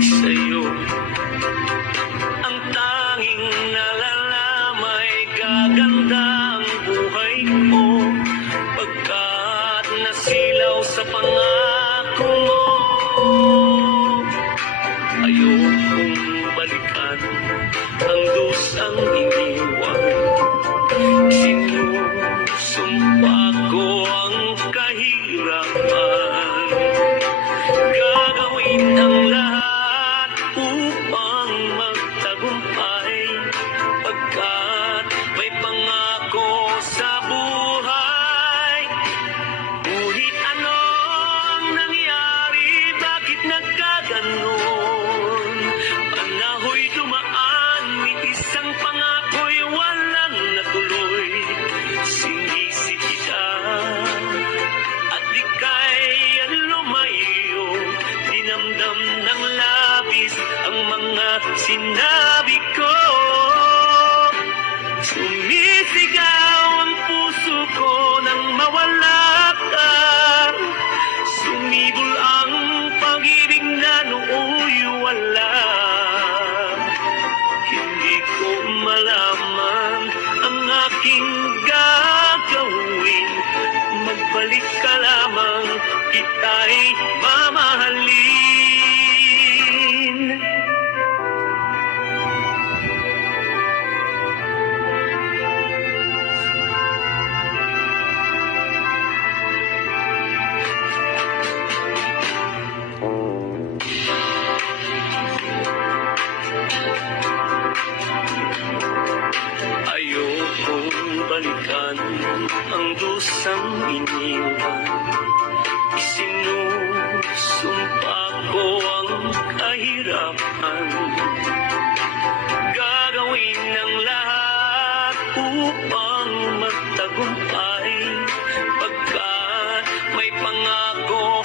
sa'yo. Ang tanging nalalamay gaganda ang buhay ko, pagkat nasilaw sa pangako mo. Ayokong balikan ang dusang iniwan. Sinusumpa ko ang kahirapan. Gagawin ang lahat upang magtagumpay, pagkat may pangako sa buhay. Ngunit ano ang nangyari? Bakit nagkaganon? Panahoy dumaan, may isang pangako'y walang natuloy. Sinisi kita at di kaya lumayo. Dinamdam ng labis ang mga sinabi ko. Sumisigaw ang puso ko nang mawala ka. Sumibol ang pag-ibig na nooy wala. Hindi ko malaman ang aking gagawin. Magbalik ka lamang, kita'y mamahalin. Ayokong balikan ang dusang iniwan. Isinusumpa ko ang kahirapan. Gagawin ang lahat upang magtagumpay, pagkat may pangako